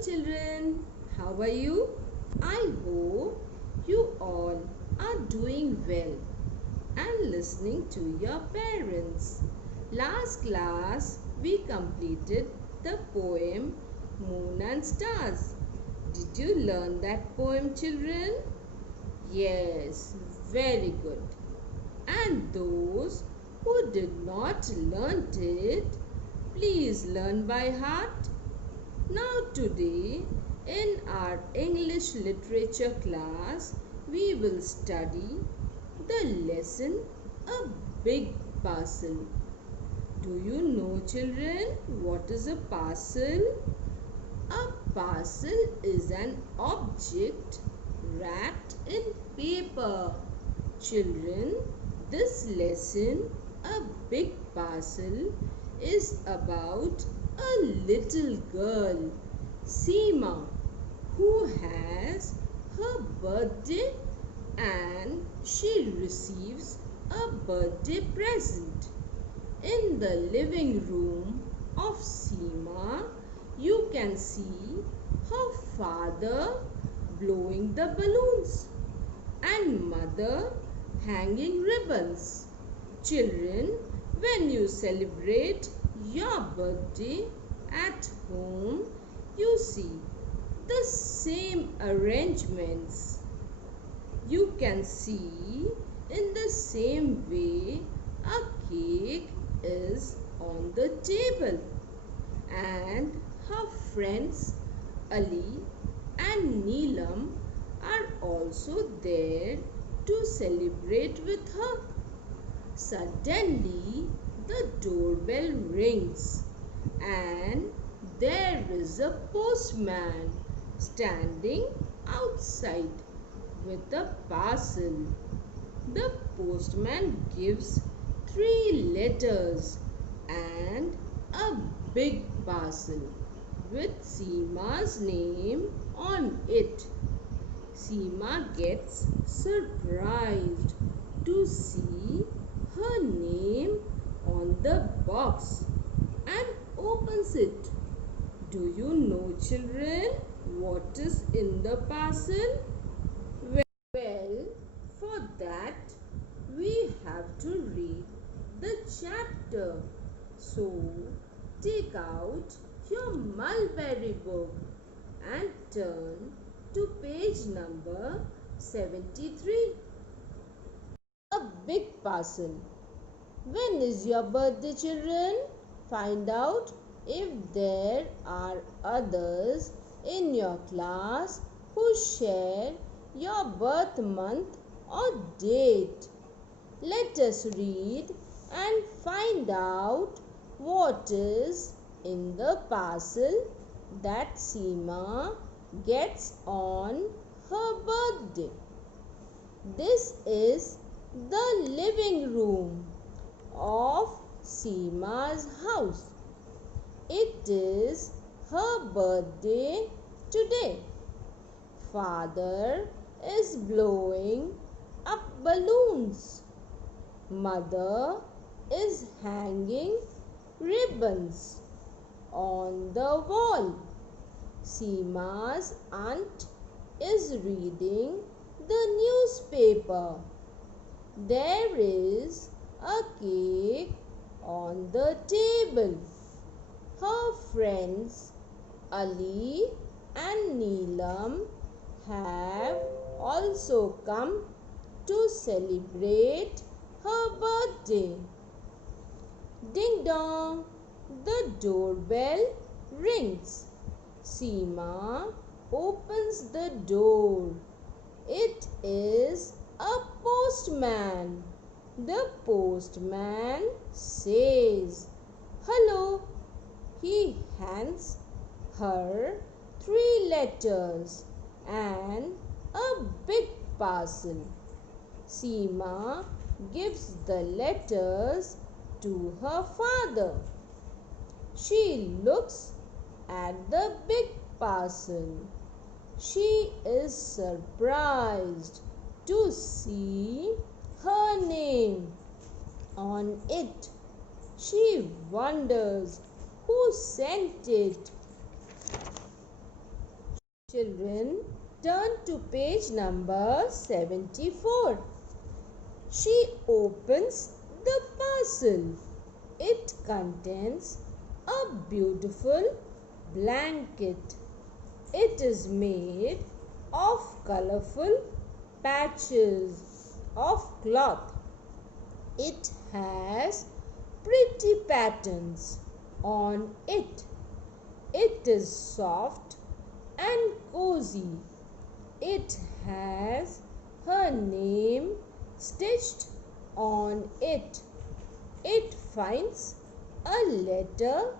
children, how are you? I hope you all are doing well and listening to your parents. Last class we completed the poem Moon and Stars. Did you learn that poem, children? Yes, very good. And those who did not learn it, please learn by heart. Now today in our English literature class we will study the lesson A Big Parcel. Do you know, children, what is a parcel? A parcel is an object wrapped in paper. Children, this lesson A Big Parcel is about a little girl, Seema, who has her birthday and she receives a birthday present. In the living room of Seema, you can see her father blowing the balloons and mother hanging ribbons. Children, when you celebrate your birthday at home, you see the same arrangements. You can see in the same way a cake is on the table and her friends Ali and Neelam are also there to celebrate with her. Suddenly the doorbell rings and there is a postman standing outside with a parcel. The postman gives 3 letters and a big parcel with Seema's name on it. Seema gets surprised to see her name on the box and opens it. Do you know, children, what is in the parcel? Well, for that we have to read the chapter. So, take out your mulberry book and turn to page number 73. A big parcel. When is your birthday, children? Find out if there are others in your class who share your birth month or date. Let us read and find out what is in the parcel that Seema gets on her birthday. This is the living room of Seema's house. It is her birthday today. Father is blowing up balloons. Mother is hanging ribbons on the wall. Seema's aunt is reading the newspaper. There is a cake on the table. Her friends Ali and Neelam have also come to celebrate her birthday. Ding dong, the doorbell rings. Seema opens the door. It is a postman. The postman says, "Hello." He hands her 3 letters and a big parcel. Seema gives the letters to her father. She looks at the big parcel. She is surprised to see her name on it. She wonders who sent it. Children, turn to page number 74. She opens the parcel. It contains a beautiful blanket. It is made of colorful patches of cloth. It has pretty patterns on it. It is soft and cozy. It has her name stitched on it. It finds a letter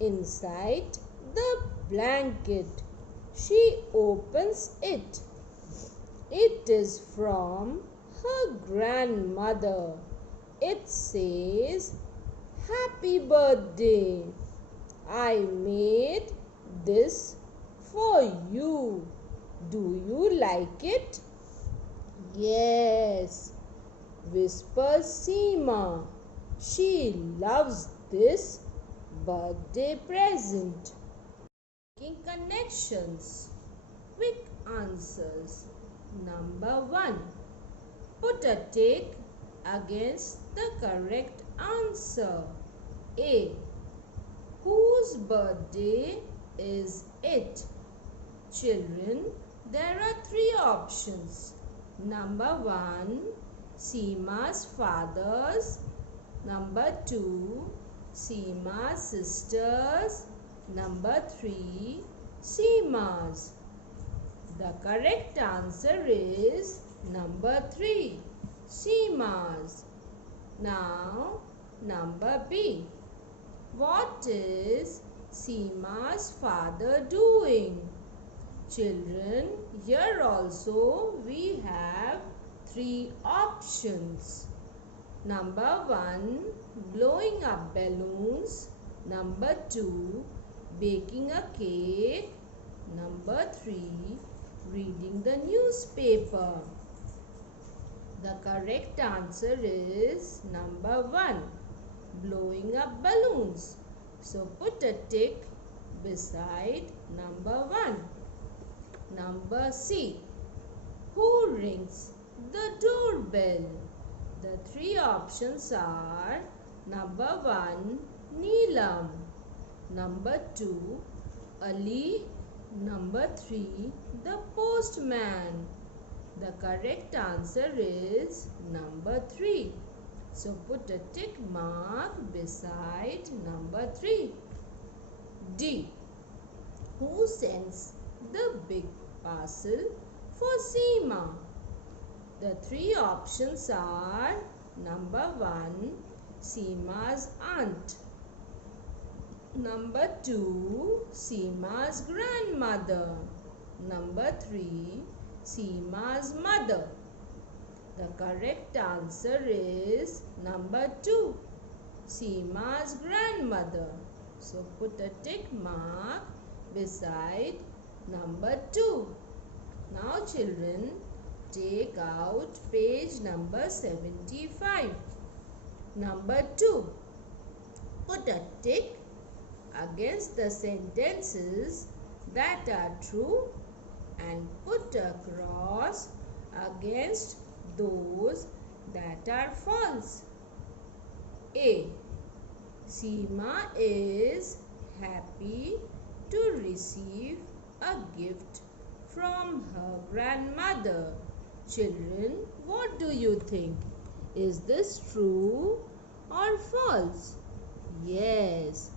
inside the blanket. She opens it. It is from her grandmother. It says, "Happy birthday. I made this for you. Do you like it?" "Yes," whispers Seema. She loves this birthday present. Making connections. Quick answers. Number 1. Put a tick against the correct answer. A. Whose birthday is it? Children, there are 3 options. Number 1, Seema's father's. Number 2, Seema's sister's. Number 3, Seema's. The correct answer is number 3, Seema's. Now, number B. What is Seema's father doing? Children, here also we have 3 options. Number 1, blowing up balloons. Number 2, baking a cake. Number 3, reading the newspaper. The correct answer is number 1, blowing up balloons. So put a tick beside number 1. Number C. Who rings the doorbell? The 3 options are number 1, Neelam. Number 2, Ali. Number 3, the postman. The correct answer is number 3. So put a tick mark beside number 3. D. Who sends the big parcel for Seema? The 3 options are number 1, Seema's aunt. Number 2, Seema's grandmother. Number 3, Seema's mother. The correct answer is number 2, Seema's grandmother. So put a tick mark beside number 2. Now children, take out page number 75. Number 2. Put a tick against the sentences that are true and put a cross against those that are false. A. Seema is happy to receive a gift from her grandmother. Children, what do you think? Is this true or false? Yes,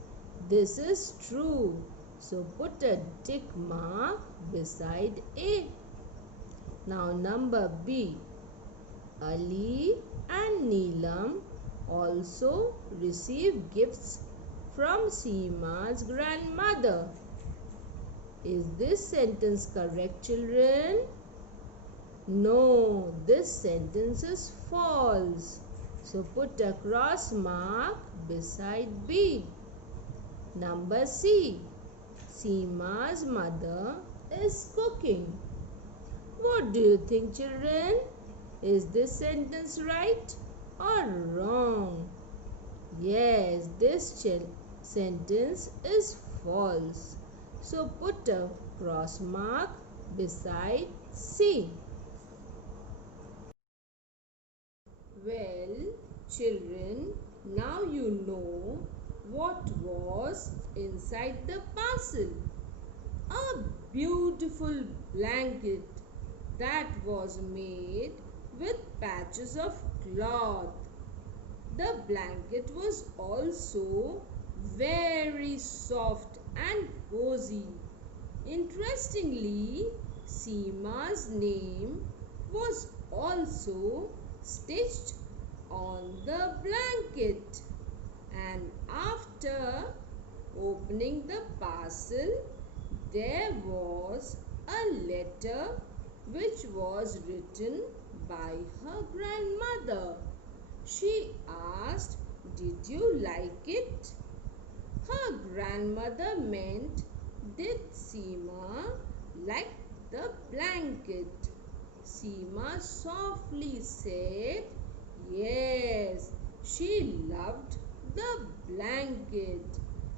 this is true. So put a tick mark beside A. Now number B. Ali and Neelam also receive gifts from Seema's grandmother. Is this sentence correct, children? No, this sentence is false. So put a cross mark beside B. Number C. Seema's mother is cooking. What do you think, children? Is this sentence right or wrong? Yes, this sentence is false. So put a cross mark beside C. Well, children, now you know what was inside the parcel. A beautiful blanket that was made with patches of cloth. The blanket was also very soft and cozy. Interestingly, Seema's name was also stitched on the blanket. And after opening the parcel, there was a letter which was written by her grandmother. She asked, "Did you like it?" Her grandmother meant, did Seema like the blanket? Seema softly said, yes, she loved the blanket.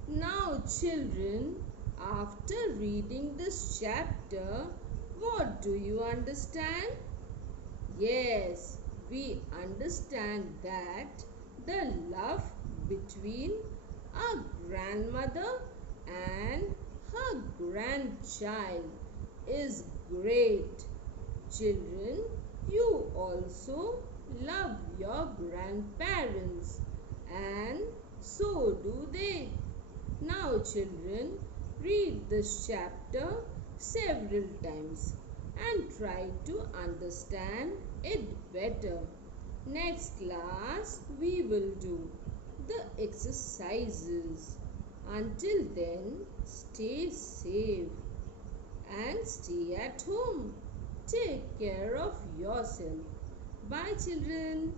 Now, children, after reading this chapter, what do you understand? Yes, we understand that the love between a grandmother and her grandchild is great. Children, you also love your grandparents, and so do they. Now, children, read this chapter several times and try to understand it better. Next class, we will do the exercises. Until then, stay safe and stay at home. Take care of yourself. Bye, children.